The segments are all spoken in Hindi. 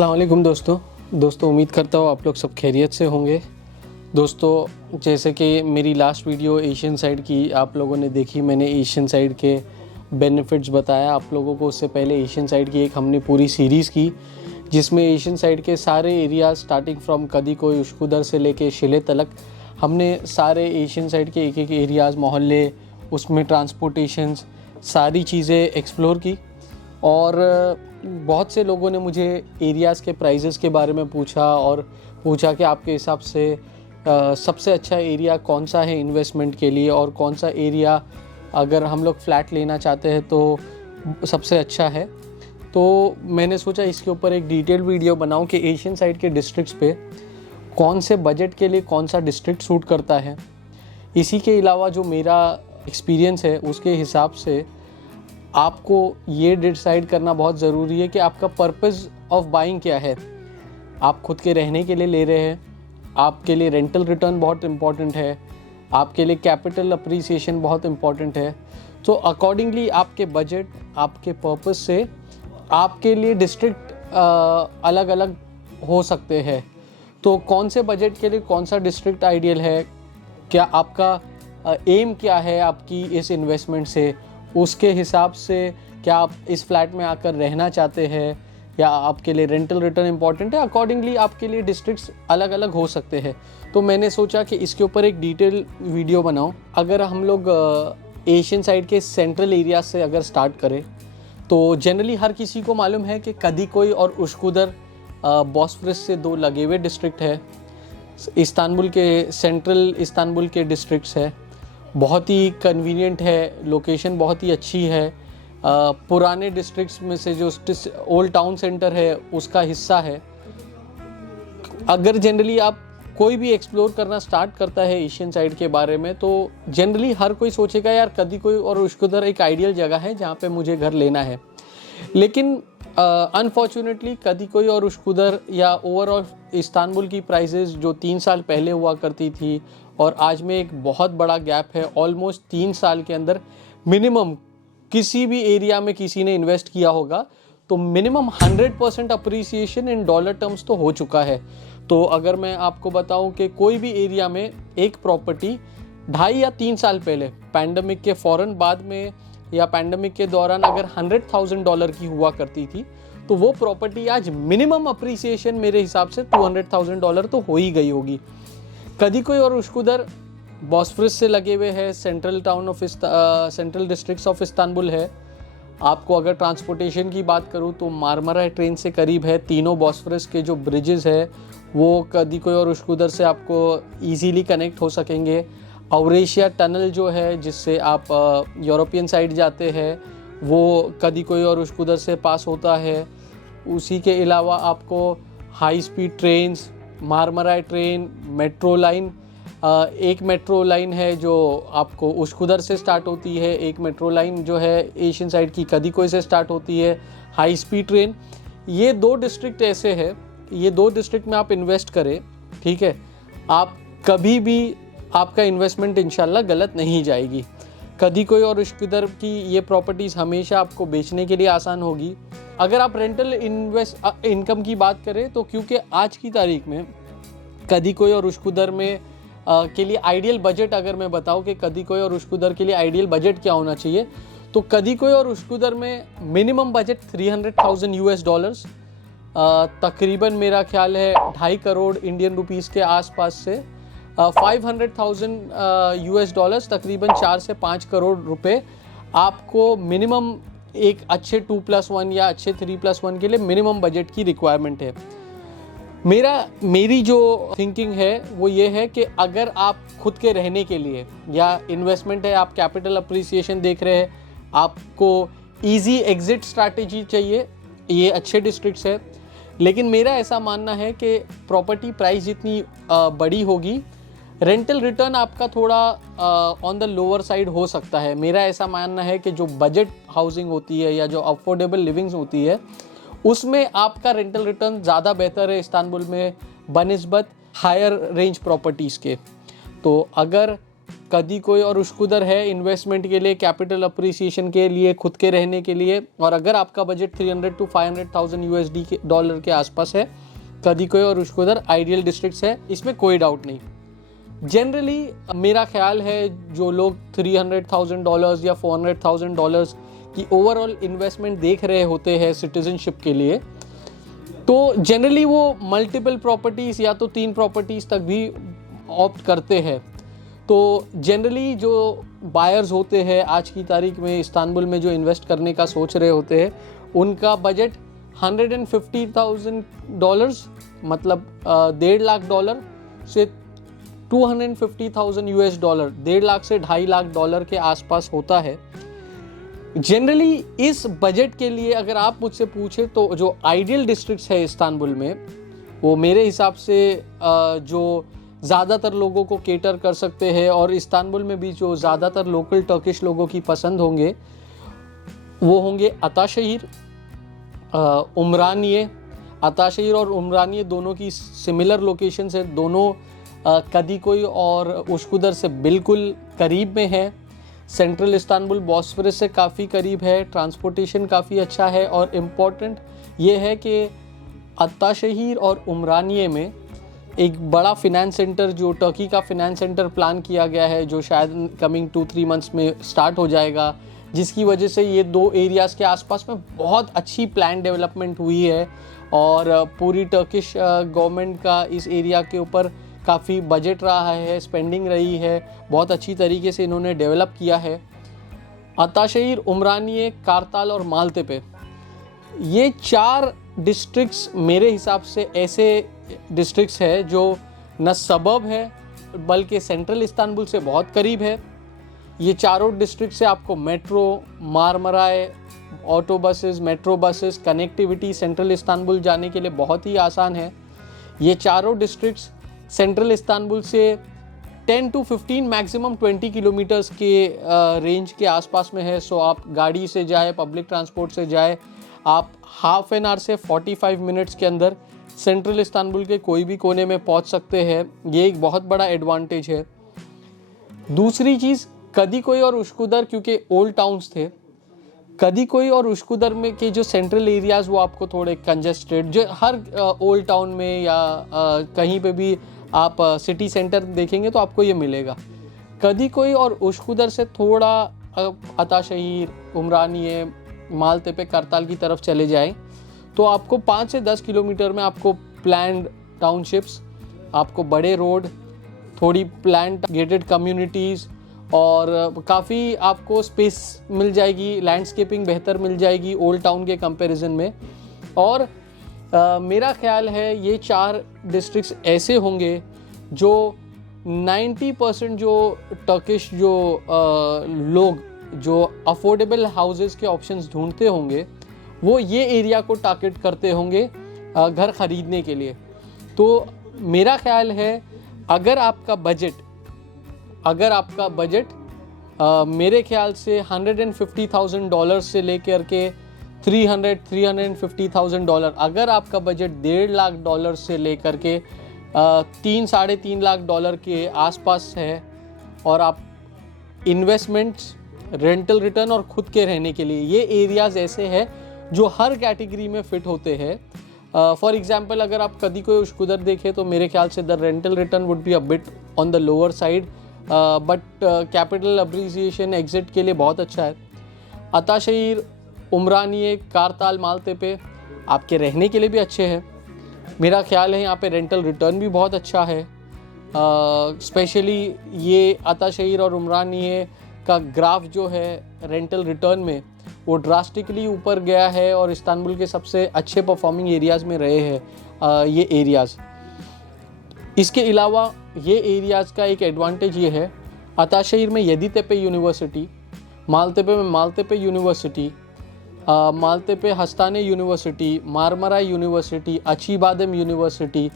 अस्सलाम वालेकुम दोस्तों उम्मीद करता हूँ आप लोग सब खैरियत से होंगे। दोस्तों जैसे कि मेरी लास्ट वीडियो एशियन साइड की आप लोगों ने देखी, मैंने एशियन साइड के बेनिफिट्स बताया आप लोगों को। उससे पहले एशियन साइड की एक हमने पूरी सीरीज़ की जिसमें एशियन साइड के सारे एरिया स्टार्टिंग फ्रॉम कदीकोई उश्कुदर से लेके शिले तलक हमने सारे एशियन साइड के एक एक एरियाज़, मोहल्ले, उसमें ट्रांसपोर्टेशंस, सारी चीज़ें एक्सप्लोर की। और बहुत से लोगों ने मुझे एरियाज़ के प्राइजेस के बारे में पूछा कि आपके हिसाब से सबसे अच्छा एरिया कौन सा है इन्वेस्टमेंट के लिए, और कौन सा एरिया अगर हम लोग फ्लैट लेना चाहते हैं तो सबसे अच्छा है। तो मैंने सोचा इसके ऊपर एक डिटेल वीडियो बनाऊं कि एशियन साइड के डिस्ट्रिक्ट्स पे कौन से बजट के लिए कौन सा डिस्ट्रिक्ट सूट करता है। इसी के अलावा जो मेरा एक्सपीरियंस है उसके हिसाब से आपको ये डिसाइड करना बहुत ज़रूरी है कि आपका पर्पस ऑफ बाइंग क्या है। आप खुद के रहने के लिए ले रहे हैं, आपके लिए रेंटल रिटर्न बहुत इम्पॉर्टेंट है, आपके लिए कैपिटल अप्रिसिएशन बहुत इम्पॉर्टेंट है। तो अकॉर्डिंगली आपके बजट, आपके पर्पस से आपके लिए डिस्ट्रिक्ट अलग अलग हो सकते हैं। तो कौन से बजट के लिए कौन सा डिस्ट्रिक्ट आइडियल है, क्या आपका एम क्या है आपकी इस इन्वेस्टमेंट से, उसके हिसाब से क्या आप इस फ्लैट में आकर रहना चाहते हैं या आपके लिए रेंटल रिटर्न इंपॉर्टेंट है, अकॉर्डिंगली आपके लिए डिस्ट्रिक्ट्स अलग अलग हो सकते हैं। तो मैंने सोचा कि इसके ऊपर एक डिटेल वीडियो बनाऊं। अगर हम लोग एशियन साइड के सेंट्रल एरिया से अगर स्टार्ट करें तो जनरली हर किसी को मालूम है कि कदीकोई और उश्कुदर बॉस्फोरस से दो लगे हुए डिस्ट्रिक्ट है। इस्तांबुल के सेंट्रल इस्तांबुल के डिस्ट्रिक्ट्स है, बहुत ही कन्वीनियंट है, लोकेशन बहुत ही अच्छी है। पुराने डिस्ट्रिक्ट्स में से जो ओल्ड टाउन सेंटर है उसका हिस्सा है। अगर जनरली आप कोई भी एक्सप्लोर करना स्टार्ट करता है एशियन साइड के बारे में तो जनरली हर कोई सोचेगा यार कदीकोई और उश्कुदर एक आइडियल जगह है जहाँ पे मुझे घर लेना है। लेकिन अनफॉर्चुनेटली कदीकोई और उश्कुदर या ओवरऑल इस्तांबुल की प्राइसेस जो 3 साल पहले हुआ करती थी और आज में एक बहुत बड़ा गैप है। ऑलमोस्ट 3 साल के अंदर मिनिमम किसी भी एरिया में किसी ने इन्वेस्ट किया होगा तो minimum 100% appreciation in dollar terms तो हो चुका है। तो अगर मैं आपको बताऊं कि कोई भी एरिया में एक प्रॉपर्टी 2.5 या 3 साल पहले पैंडेमिक के फ़ौरन बाद में या पैंडेमिक के दौरान अगर $100,000 की हुआ करती थी तो वो प्रॉपर्टी आज मिनिमम अप्रिसिएशन मेरे हिसाब से $200,000 तो हो ही गई होगी। कदीकोई और उश्कुदर बॉस्फोरस से लगे हुए हैं, सेंट्रल डिस्ट्रिक्ट्स ऑफ इस्तांबुल है। आपको अगर ट्रांसपोर्टेशन की बात करूं तो मारमरा ट्रेन से करीब है। तीनों बॉस्फोरस के जो ब्रिजेस है वो कदीकोई और उश्कुदर से आपको इजीली कनेक्ट हो सकेंगे। औरेशिया टनल जो है जिससे आप यूरोपियन साइड जाते हैं वो कदीकोई और उश्कुदर से पास होता है। उसी के अलावा आपको high speed trains, Marmaray train, metro line, एक मेट्रो लाइन है जो आपको उश्कुदर से स्टार्ट होती है, एक मेट्रो लाइन जो है एशियन साइड की कदीकोई से स्टार्ट होती है, हाई स्पीड ट्रेन। ये 2 डिस्ट्रिक्ट ऐसे हैं, ये 2 डिस्ट्रिक्ट में आप इन्वेस्ट करें, ठीक है, आप कभी भी आपका इन्वेस्टमेंट इंशाल्लाह गलत नहीं जाएगी। कदीकोई और उश्कुदर की ये प्रॉपर्टीज़ हमेशा आपको बेचने के लिए आसान होगी। अगर आप रेंटल इनकम की बात करें तो क्योंकि आज की तारीख में कदीकोई और उश्कुदर में के लिए आइडियल बजट, अगर मैं बताऊं कि कदीकोई और उश्कुदर के लिए आइडियल बजट क्या होना चाहिए तो कदीकोई और उश्कुदर में मिनिमम बजट $300,000 तकरीबन मेरा ख्याल है 2.5 करोड़ इंडियन रुपीस के आसपास से $500,000 तकरीबन 4 से 5 करोड़ रुपए आपको मिनिमम एक अच्छे 2+1 या अच्छे 3+1 के लिए मिनिमम बजट की रिक्वायरमेंट है। मेरी जो थिंकिंग है वो ये है कि अगर आप खुद के रहने के लिए या इन्वेस्टमेंट है, आप कैपिटल अप्रिसिएशन देख रहे हैं, आपको इजी एग्जिट स्ट्रैटेजी चाहिए, ये अच्छे डिस्ट्रिक्ट्स है। लेकिन मेरा ऐसा मानना है कि प्रॉपर्टी प्राइस जितनी बड़ी होगी रेंटल रिटर्न आपका थोड़ा ऑन द लोअर साइड हो सकता है। मेरा ऐसा मानना है कि जो बजट हाउसिंग होती है या जो अफोर्डेबल लिविंग्स होती है उसमें आपका रेंटल रिटर्न ज़्यादा बेहतर है इस्तांबुल में बनिस्बत हायर रेंज प्रॉपर्टीज़ के। तो अगर कदीकोई और उश्कुदर है इन्वेस्टमेंट के लिए, कैपिटल अप्रिसिएशन के लिए, खुद के रहने के लिए। और अगर आपका बजट 300 to 500,000 USD के डॉलर के आसपास है, कदीकोई और उश्कुदर आइडियल डिस्ट्रिक्ट्स है, इसमें कोई डाउट नहीं। जनरली मेरा ख्याल है जो लोग $300,000 या $400,000 की ओवरऑल इन्वेस्टमेंट देख रहे होते हैं सिटीजनशिप के लिए, तो जनरली वो मल्टीपल प्रॉपर्टीज़ या तो 3 प्रॉपर्टीज़ तक भी ऑप्ट करते हैं। तो जनरली जो बायर्स होते हैं आज की तारीख में इस्तांबुल में जो इन्वेस्ट करने का सोच रहे होते हैं, उनका बजट $150,000 मतलब $1.5 लाख से $250,000 $1.5 लाख से $2.5 लाख के आसपास होता है। जनरली इस बजट के लिए अगर आप मुझसे पूछे तो जो आइडियल डिस्ट्रिक्ट्स है इस्तांबुल में, वो मेरे हिसाब से जो ज़्यादातर लोगों को केटर कर सकते हैं और इस्तांबुल में भी जो ज़्यादातर लोकल टर्किश लोगों की पसंद होंगे, वो होंगे अताशहिर, उमरानिये। अताशहिर और उमरानिये दोनों की सिमिलर लोकेशंस है, दोनों कदीकोई और उश्कुदर से बिल्कुल करीब में है। सेंट्रल इस्तांबुल बॉस्फोरस से काफ़ी करीब है, ट्रांसपोर्टेशन काफ़ी अच्छा है। और इम्पॉर्टेंट ये है कि अताशहिर और उमरानिये में एक बड़ा फिनेंस सेंटर, जो टर्की का फिनेंस सेंटर प्लान किया गया है, जो शायद कमिंग 2-3 मंथ्स में स्टार्ट हो जाएगा, जिसकी वजह से ये 2 एरियाज़ के आसपास में बहुत अच्छी प्लान डेवलपमेंट हुई है। और पूरी टर्किश गवर्नमेंट का इस एरिया के ऊपर काफ़ी बजट रहा है, स्पेंडिंग रही है, बहुत अच्छी तरीके से इन्होंने डेवलप किया है। अताशहिर, उमरानिये, कारताल और मालतेपे, ये 4 डिस्ट्रिक्ट्स मेरे हिसाब से ऐसे डिस्ट्रिक्ट्स है जो न सबब है बल्कि सेंट्रल इस्तांबुल से बहुत करीब है। ये चारों डिस्ट्रिक्ट से आपको metro, Marmaray, auto buses, metro buses, connectivity rental Istanbul जाने के लिए बहुत ही आसान है। ये चारों डिस्ट्रिक्ट्स सेंट्रल इस्तांबुल से 10 to 15 मैक्सिमम 20 किलोमीटर्स के रेंज के आसपास में है। सो आप गाड़ी से जाए, पब्लिक ट्रांसपोर्ट से जाए, आप हाफ एन आवर से 45 मिनट्स के अंदर सेंट्रल इस्तांबुल के कोई भी कोने में पहुंच सकते हैं। ये एक बहुत बड़ा एडवांटेज है। दूसरी चीज़, कदीकोई और उश्कुदर क्योंकि ओल्ड टाउन्स थे, कदीकोई और उश्कुदर में के जो सेंट्रल एरियाज़ वो आपको थोड़े कंजेस्टेड, जो हर ओल्ड टाउन में या कहीं पे भी आप सिटी सेंटर देखेंगे तो आपको ये मिलेगा। कदीकोई और उश्कुदर से थोड़ा अताशहिर, उमरानिये, मालतेपे, करताल की तरफ चले जाएं तो आपको 5 से 10 किलोमीटर में आपको प्लान्ड टाउनशिप्स, आपको बड़े रोड, थोड़ी प्लान्ड गेटेड कम्युनिटीज़ और काफ़ी आपको स्पेस मिल जाएगी, लैंडस्केपिंग बेहतर मिल जाएगी ओल्ड टाउन के कंपैरिजन में। और मेरा ख्याल है ये 4 डिस्ट्रिक्ट्स ऐसे होंगे जो 90% जो टर्किश जो लोग जो अफोर्डेबल हाउसेस के ऑप्शंस ढूंढते होंगे वो ये एरिया को टारगेट करते होंगे घर ख़रीदने के लिए। तो मेरा ख्याल है अगर आपका बजट मेरे ख्याल से $150,000 से लेकर के $350,000, अगर आपका बजट $1.5 लाख से लेकर के $3-3.5 लाख के आसपास है और आप इन्वेस्टमेंट्स, रेंटल रिटर्न और खुद के रहने के लिए, ये एरियाज़ ऐसे हैं जो हर कैटेगरी में फ़िट होते हैं। फॉर एग्जांपल अगर आप कदीकोई उश्कुदर देखें तो मेरे ख्याल से the rental return would be a bit on the lower side, but capital appreciation exit के लिए बहुत अच्छा है। अताशहिर, उमरानिये, कारताल, मालतेपे आपके रहने के लिए भी अच्छे हैं। मेरा ख्याल है यहाँ पे रेंटल रिटर्न भी बहुत अच्छा है। स्पेशली ये अताशहिर और उमरानिये का ग्राफ जो है रेंटल रिटर्न में वो ड्रास्टिकली ऊपर गया है और इस्तांबुल के सबसे अच्छे परफॉर्मिंग एरियाज़ में रहे हैं ये एरियाज़। इसके अलावा ये एरियाज़ का एक एडवांटेज ये है, अताशहिर में येदितेपे यूनिवर्सिटी, मालतेपे में मालतेपे यूनिवर्सिटी, मालतेपे हस्ताने यूनिवर्सिटी, मारमराई यूनिवर्सिटी, अचीबादम यूनिवर्सिटी,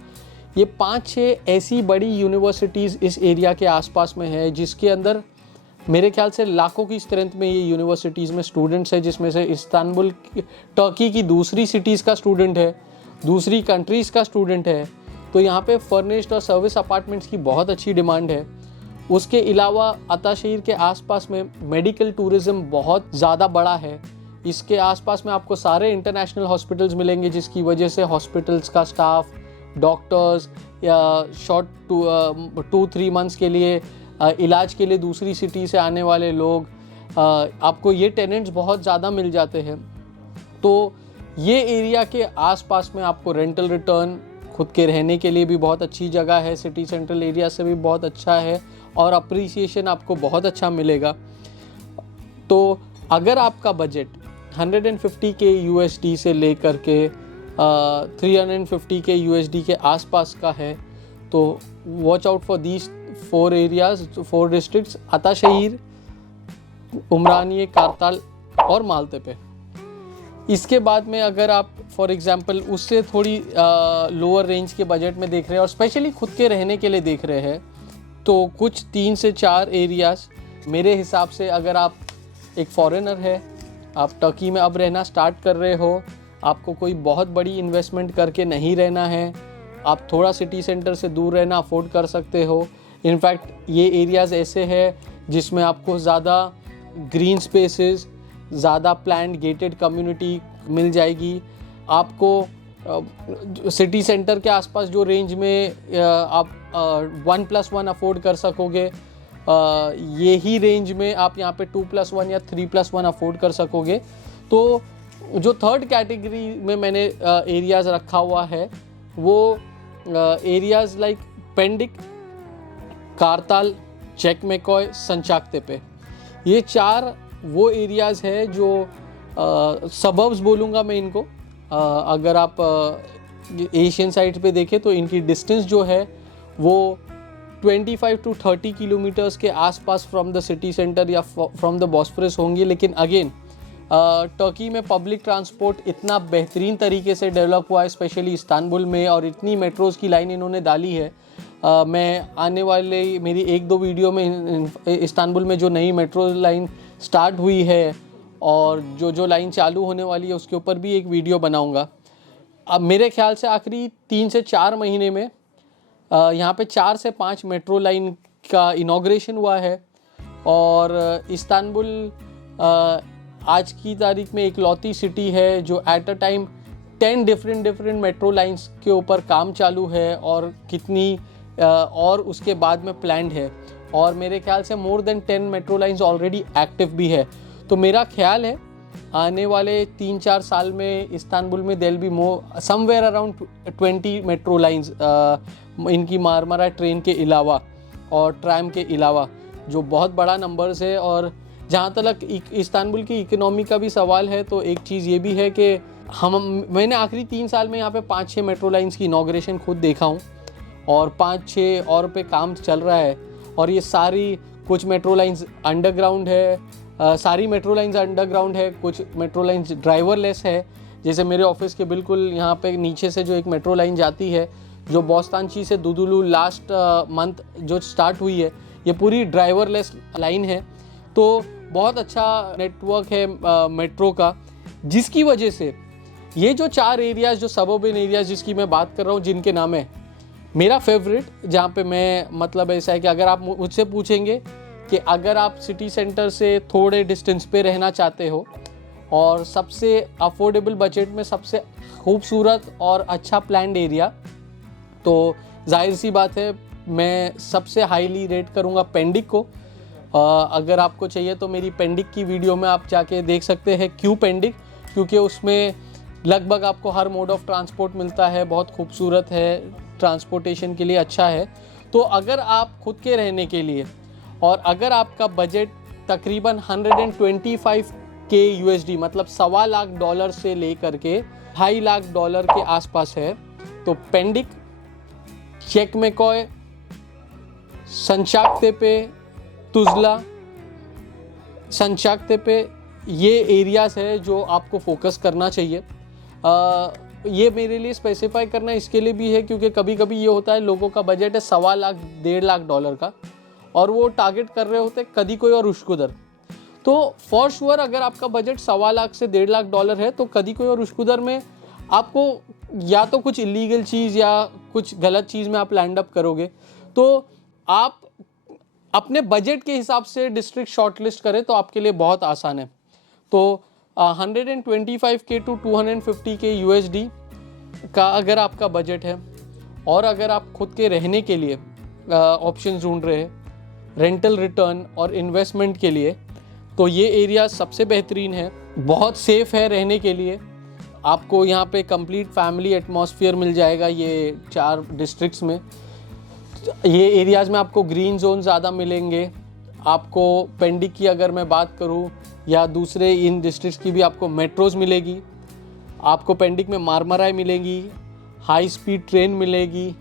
ये 5-6 ऐसी बड़ी यूनिवर्सिटीज़ इस एरिया के आसपास में है जिसके अंदर मेरे ख्याल से लाखों की स्ट्रेंथ में ये यूनिवर्सिटीज़ में स्टूडेंट्स है, जिसमें से इस्तांबुल टर्की की दूसरी सिटीज़ का स्टूडेंट है, दूसरी कंट्रीज़ का स्टूडेंट है। तो यहाँ पे फर्निश्ड और सर्विस अपार्टमेंट्स की बहुत अच्छी डिमांड है। उसके अलावा अताशहीर के आसपास में मेडिकल टूरिज़्म बहुत ज़्यादा बड़ा है। इसके आसपास में आपको सारे इंटरनेशनल हॉस्पिटल्स मिलेंगे, जिसकी वजह से हॉस्पिटल्स का स्टाफ, डॉक्टर्स या शॉर्ट 2-3 मंथ्स के लिए इलाज के लिए दूसरी सिटी से आने वाले लोग, आपको ये टेनेंट्स बहुत ज़्यादा मिल जाते हैं। तो ये एरिया के आसपास में आपको रेंटल रिटर्न, खुद के रहने के लिए भी बहुत अच्छी जगह है, सिटी सेंट्रल एरिया से भी बहुत अच्छा है और अप्रिसिएशन आपको बहुत अच्छा मिलेगा। तो अगर आपका बजट 150K USD से लेकर के 350K USD के आसपास का है, तो watch out for these 4 areas, 4 districts, Atasehir, Umraniye, Kartal और मालतेपे। इसके बाद में अगर आप फॉर एग्जांपल उससे थोड़ी लोअर रेंज के बजट में देख रहे हैं और स्पेशली खुद के रहने के लिए देख रहे हैं, तो कुछ 3 से 4 एरियाज़ मेरे हिसाब से, अगर आप एक फॉरेनर है, आप टर्की में अब रहना स्टार्ट कर रहे हो, आपको कोई बहुत बड़ी इन्वेस्टमेंट करके नहीं रहना है, आप थोड़ा सिटी सेंटर से दूर रहना अफोर्ड कर सकते हो। इनफैक्ट ये एरियाज़ ऐसे हैं जिसमें आपको ज़्यादा ग्रीन स्पेसेस, ज़्यादा प्लान्ड गेटेड कम्युनिटी मिल जाएगी। आपको सिटी सेंटर के आसपास जो रेंज में आप 1+1 अफोर्ड कर सकोगे, यही रेंज में आप यहाँ पे 2+1 या 3+1 अफोर्ड कर सकोगे। तो जो थर्ड कैटेगरी में मैंने एरियाज़ रखा हुआ है वो एरियाज़ लाइक पेंडिक, कारताल, चेकमेकॉय, संचाकतेपे, ये 4 वो एरियाज़ है जो सबर्ब्स बोलूँगा मैं इनको। अगर आप एशियन साइड पे देखें तो इनकी डिस्टेंस जो है वो 25 to 30 किलोमीटर्स के आसपास फ्रॉम द सिटी सेंटर या फ्रॉम द बॉस्फोरस होंगी। लेकिन अगेन टर्की में पब्लिक ट्रांसपोर्ट इतना बेहतरीन तरीके से डेवलप हुआ है, स्पेशली इस्तांबुल में, और इतनी मेट्रोज़ की लाइन इन्होंने डाली है। मैं आने वाले मेरी 1-2 वीडियो में इस्तांबुल में जो नई मेट्रो लाइन स्टार्ट हुई है और जो लाइन चालू होने वाली है उसके ऊपर भी एक वीडियो बनाऊंगा। अब मेरे ख्याल से आखिरी 3 से 4 महीने में यहाँ पे 4 से 5 मेट्रो लाइन का इनॉग्रेशन हुआ है और इस्तांबुल आज की तारीख में इकलौती सिटी है जो at a time 10 different metro lines के ऊपर काम चालू है और कितनी और उसके बाद में प्लान्ड है, और मेरे ख्याल से more than 10 metro lines already active भी है। तो मेरा ख्याल है आने वाले 3-4 साल में इस्तांबुल में there be more somewhere around 20 metro lines, इनकी मारमारा ट्रेन के अलावा और ट्रैम के अलावा, जो बहुत बड़ा नंबर्स है। और जहाँ तक इस्तांबुल की इकोनॉमी का भी सवाल है तो एक चीज़ ये भी है कि मैंने आखिरी 3 साल में यहाँ पे 5-6 मेट्रो लाइंस की इनॉग्रेशन खुद देखा हूँ और 5-6 और पे काम चल रहा है। और ये सारी, कुछ मेट्रो लाइंस अंडरग्राउंड है, सारी मेट्रो लाइंस अंडरग्राउंड है, कुछ मेट्रो लाइंस ड्राइवरलेस है। जैसे मेरे ऑफिस के बिल्कुल यहाँ पे नीचे से जो एक मेट्रो लाइन जाती है जो बोस्तानची से दुदुलू लास्ट मंथ जो स्टार्ट हुई है, ये पूरी ड्राइवरलेस लाइन है। तो बहुत अच्छा नेटवर्क है मेट्रो का, जिसकी वजह से ये जो 4 एरियाज़ जो सबर्बन एरियाज़ जिसकी मैं बात कर रहा हूँ, जिनके नाम है, मेरा फेवरेट जहाँ पे मैं, मतलब ऐसा है कि अगर आप मुझसे पूछेंगे कि अगर आप सिटी सेंटर से थोड़े डिस्टेंस पे रहना चाहते हो और सबसे अफोर्डेबल बजट में सबसे खूबसूरत और अच्छा प्लान्ड एरिया, तो जाहिर सी बात है मैं सबसे हाईली रेट करूँगा पेंडिक को। अगर आपको चाहिए तो मेरी पेंडिक की वीडियो में आप जाके देख सकते हैं क्यों पेंडिक, क्योंकि उसमें लगभग आपको हर मोड ऑफ ट्रांसपोर्ट मिलता है, बहुत खूबसूरत है, ट्रांसपोर्टेशन के लिए अच्छा है। तो अगर आप खुद के रहने के लिए और अगर आपका बजट तकरीबन 125K USD मतलब $1.25 लाख से लेकर के $2.5 लाख के आसपास है, तो पेंडिक, चेकमेकॉय, संचाकतेपे, तुजला, संचाकतेपे, ये एरियाज़ है जो आपको फोकस करना चाहिए। ये मेरे लिए स्पेसिफाई करना इसके लिए भी है क्योंकि कभी कभी ये होता है लोगों का बजट है $1.25 लाख $1.5 लाख का और वो टारगेट कर रहे होते कदी कोई और उश्कुदर। तो फॉर श्योर अगर आपका बजट $1.25 लाख से $1.5 लाख है तो कदी कोई और उश्कुदर में आपको या तो कुछ इलीगल चीज़ या कुछ गलत चीज़ में आप लैंड अप करोगे। तो आप अपने बजट के हिसाब से डिस्ट्रिक्ट शॉर्टलिस्ट करें तो आपके लिए बहुत आसान है। तो 125K to 250K USD का अगर आपका बजट है और अगर आप खुद के रहने के लिए ऑप्शन ढूंढ रहे हैं, रेंटल रिटर्न और इन्वेस्टमेंट के लिए, तो ये एरिया सबसे बेहतरीन है। बहुत सेफ है रहने के लिए। आपको यहाँ पे कंप्लीट फैमिली एटमॉस्फेयर मिल जाएगा ये 4 डिस्ट्रिक्ट्स में। ये एरियाज़ में आपको ग्रीन जोन ज़्यादा मिलेंगे। आपको पेंडिक की अगर मैं बात करूँ या दूसरे इन डिस्ट्रिक्ट्स की भी आपको मेट्रोज़ मिलेगी। आपको पेंडिक में मारमराई मिलेगी, हाई स्पीड ट्रेन मिलेगी।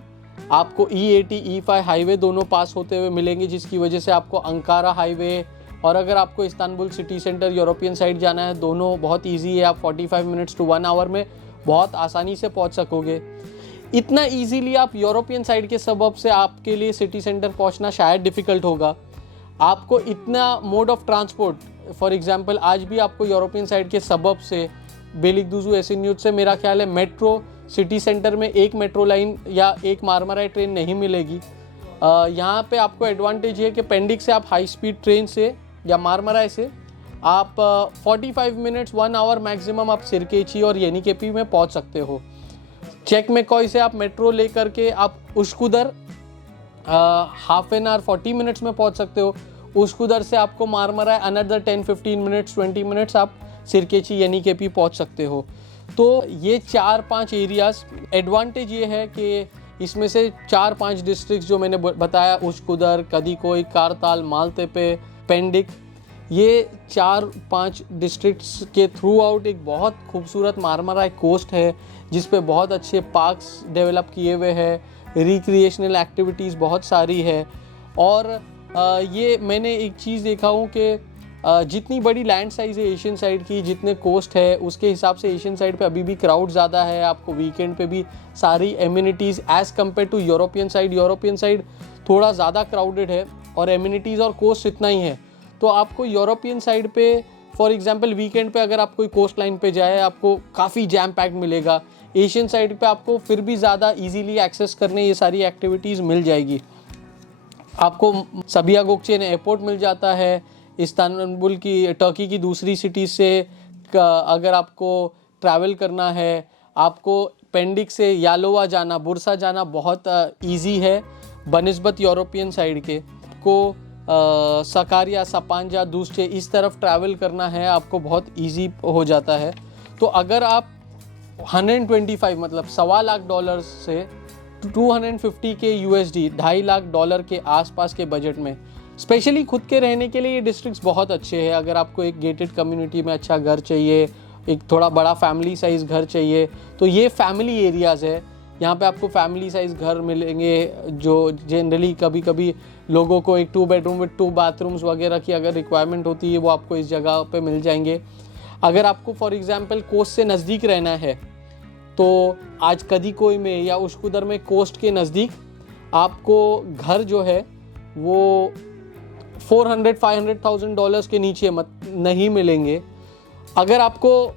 आपको E80 E5 हाईवे दोनों पास होते हुए मिलेंगे, जिसकी वजह से आपको अंकारा हाईवे और अगर आपको Istanbul city centre European side जाना है, दोनों बहुत इजी है। आप 45 मिनट्स टू 1 आवर में बहुत आसानी से पहुंच सकोगे। इतना इजीली आप यूरोपियन साइड के सबब से आपके लिए सिटी सेंटर पहुंचना शायद डिफ़िकल्ट होगा। आपको इतना mode of transport, for example आज भी आपको यूरोपियन साइड के सबब से बेलिकदुज़ु एसिन्यूट से मेरा ख्याल है मेट्रो सिटी सेंटर में एक मेट्रो लाइन या एक मारमराई ट्रेन नहीं मिलेगी। यहाँ पे आपको एडवांटेज है कि पेंडिक से आप हाई स्पीड ट्रेन से या मारमराई से आप 45 मिनट्स 1 आवर मैक्सिमम आप सिरकेची और येनिकेपी में पहुँच सकते हो। चेक मैकॉय से आप मेट्रो ले करके आप उश्कुदर हाफ एन आवर 40 मिनट्स में पहुँच सकते हो। उश्कुदर से आपको मारमराई अनदर 10-15 मिनट्स 20 मिनट्स आप सिरकेची येनिकेपी पहुँच सकते हो। तो ये 4-5 एरियाज़, एडवांटेज ये है कि इसमें से 4-5 डिस्ट्रिक्ट जो मैंने बताया, उश्कुदर, कदीकोई, कारताल, मालतेपे, पेंडिक, ये 4-5 डिस्ट्रिक्ट्स के थ्रू आउट एक बहुत खूबसूरत मारमराई कोस्ट है, जिस पे बहुत अच्छे पार्क्स डेवलप किए हुए हैं, रिक्रिएशनल एक्टिविटीज़ बहुत सारी है। और ये मैंने एक चीज़ देखा हूँ कि जितनी बड़ी लैंड साइज़ है एशियन साइड की, जितने कोस्ट है उसके हिसाब से एशियन साइड पे अभी भी क्राउड ज़्यादा है। आपको वीकेंड पे भी सारी amenities as compare to European side थोड़ा ज़्यादा क्राउडेड है और एमिनिटीज़ और कोस्ट इतना ही है। तो आपको यूरोपियन साइड पे फॉर एग्जांपल वीकेंड पे अगर आप कोई कोस्ट लाइन पे जाए, आपको काफ़ी जैम पैक्ड मिलेगा। एशियन साइड पे आपको फिर भी ज़्यादा इजीली एक्सेस करने ये सारी एक्टिविटीज़ मिल जाएगी। आपको सबिया गोकचेन एयरपोर्ट मिल जाता है इस्तांबुल की, टर्की की दूसरी सिटी से अगर आपको ट्रैवल करना है। आपको पेंडिक से यालोवा जाना, बुरसा जाना बहुत इजी है बनिस्बत यूरोपियन साइड के। को सकारिया, सपांजा, दूसरे इस तरफ ट्रैवल करना है आपको बहुत इजी हो जाता है। तो अगर आप 125 मतलब $1.25 लाख से 250K USD $2.5 लाख के आसपास के बजट में स्पेशली खुद के रहने के लिए ये डिस्ट्रिक्ट्स बहुत अच्छे हैं। अगर आपको एक गेटेड कम्युनिटी में अच्छा घर चाहिए, एक थोड़ा बड़ा फैमिली साइज़ घर चाहिए, तो ये फैमिली एरियाज़ है। यहाँ पे आपको फैमिली साइज़ घर मिलेंगे जो जनरली कभी कभी लोगों को एक 2 बेडरूम विद 2 बाथरूम्स वगैरह की अगर रिक्वायरमेंट होती है, वो आपको इस जगह पे मिल जाएंगे। अगर आपको फॉर एग्जांपल कोस्ट से नज़दीक रहना है तो आज कदीकोई में या उश्कुदर में कोस्ट के नज़दीक आपको घर जो है वो $400,000-500,000 के नीचे नहीं मिलेंगे। अगर आपको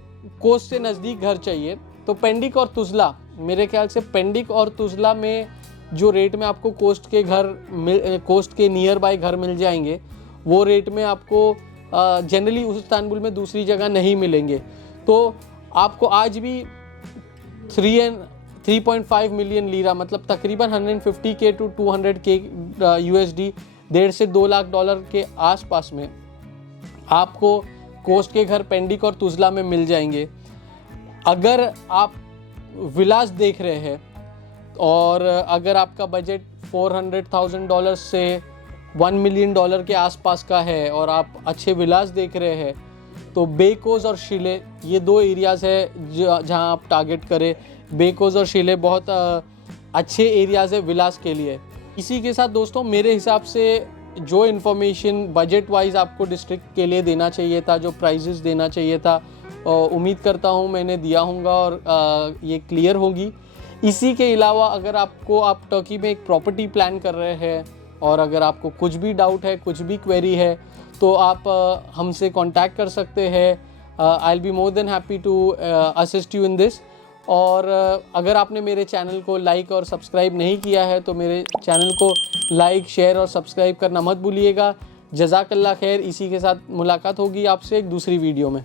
कोस्ट से नज़दीक घर चाहिए तो पेंडिक और तुज़ला, मेरे ख्याल से पेंडिक और तुज़ला में जो रेट में आपको कोस्ट के नियर बाय घर मिल जाएंगे, वो रेट में आपको जनरली उस इस्तांबुल में दूसरी जगह नहीं मिलेंगे। तो आपको आज भी 3.5 मिलियन लीरा मतलब तकरीबन 150K to 200K USD, $1.5 से $2 लाख के आसपास में आपको कोस्ट के घर पेंडिक और तुज़ला में मिल जाएंगे। अगर आप विलास देख रहे हैं और अगर आपका बजट $400,000 से $1 मिलियन के आसपास का है और आप अच्छे विलास देख रहे हैं, तो बेकोज़ और शिले ये 2 एरियाज़ है जहां आप टारगेट करें। बेकोज़ और शिले बहुत अच्छे एरियाज़ है विलास के लिए। इसी के साथ दोस्तों मेरे हिसाब से जो इन्फॉर्मेशन बजट वाइज आपको डिस्ट्रिक्ट के लिए देना चाहिए था, जो प्राइजेस देना चाहिए था, उम्मीद करता हूँ मैंने दिया होगा और ये क्लियर होगी। इसी के अलावा अगर आप टर्की में एक प्रॉपर्टी प्लान कर रहे हैं और अगर आपको कुछ भी डाउट है, कुछ भी क्वेरी है, तो आप हमसे कांटेक्ट कर सकते हैं। I will be more than happy to assist you in this. और अगर आपने मेरे चैनल को लाइक और सब्सक्राइब नहीं किया है तो मेरे चैनल को लाइक, शेयर और सब्सक्राइब करना मत भूलिएगा। जज़ाकल्लाह खैर। इसी के साथ मुलाकात होगी आपसे एक दूसरी वीडियो में।